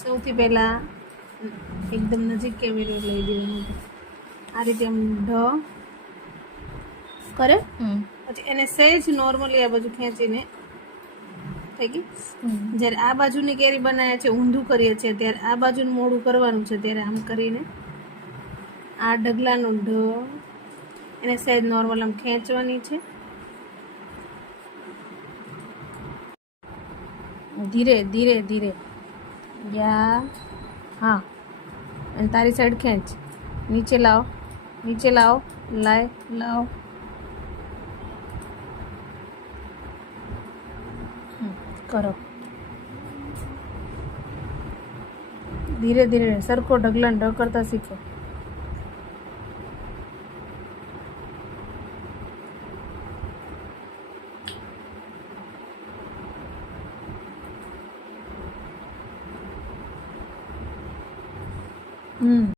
સૌથી પહેલાં એકદમ નજીક કેમેરો લઈ દેવાનો, આ રીતે આમ ઢ કરે, પછી એને સહેજ નોર્મલી આ બાજુ ખેંચીને થઈ ગઈ. જ્યારે આ બાજુની કેરી બનાવીએ છીએ, ઊંધું કરીએ છીએ, ત્યારે આ બાજુનું મોઢું કરવાનું છે. ત્યારે આમ કરીને આ ઢગલાનો ઢ એને સહેજ નોર્મલ આમ ખેંચવાની છે. ધીરે ધીરે ધીરે યા હા, અને તારી સાઈડ ખેંચ, નીચે લાવો, નીચે લાવો, લાવો. કરો ધીરે ધીરે, સરખો ઢગલાને ઢ કરતા શીખો.